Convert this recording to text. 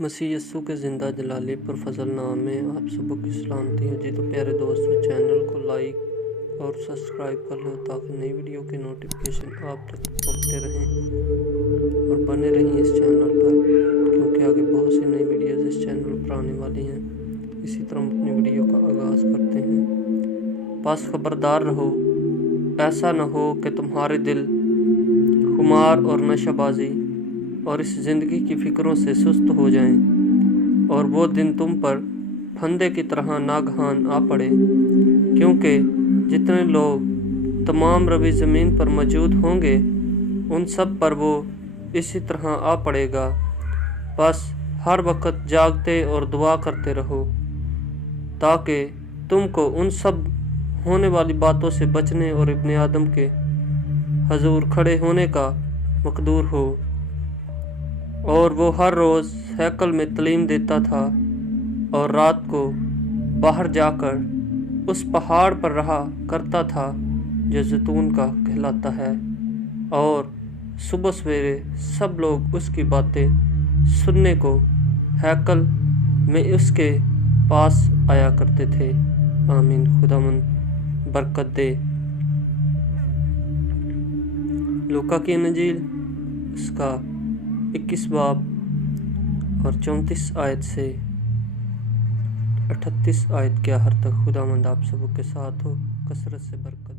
مسیح یسوع کے زندہ جلالی پر فضل نام میں آپ سب کی سلامتی ہے جی۔ تو پیارے دوستو، چینل کو لائک اور سبسکرائب کر لو تاکہ نئی ویڈیو کے نوٹیفیکیشن آپ تک پہنچتے رہیں اور بنے رہیں اس چینل پر، کیونکہ آگے بہت سی نئی ویڈیوز اس چینل پر آنے والی ہیں۔ اسی طرح ہم اپنی ویڈیو کا آغاز کرتے ہیں۔ بس خبردار رہو، ایسا نہ ہو کہ تمہارے دل خمار اور نشہ بازی اور اس زندگی کی فکروں سے سست ہو جائیں، اور وہ دن تم پر پھندے کی طرح ناگہان آ پڑے، کیونکہ جتنے لوگ تمام روی زمین پر موجود ہوں گے ان سب پر وہ اسی طرح آ پڑے گا۔ بس ہر وقت جاگتے اور دعا کرتے رہو تاکہ تم کو ان سب ہونے والی باتوں سے بچنے اور ابن آدم کے حضور کھڑے ہونے کا مقدور ہو۔ اور وہ ہر روز ہیکل میں تعلیم دیتا تھا اور رات کو باہر جا کر اس پہاڑ پر رہا کرتا تھا جو زیتون کا کہلاتا ہے، اور صبح سویرے سب لوگ اس کی باتیں سننے کو ہیکل میں اس کے پاس آیا کرتے تھے۔ آمین۔ خداوند برکت دے۔ لوکا کی انجیل اس کا 21 باب اور 34 آیت سے 38 آیت کے آخر تک۔ خداوند آپ سب کے ساتھ ہو، کثرت سے برکت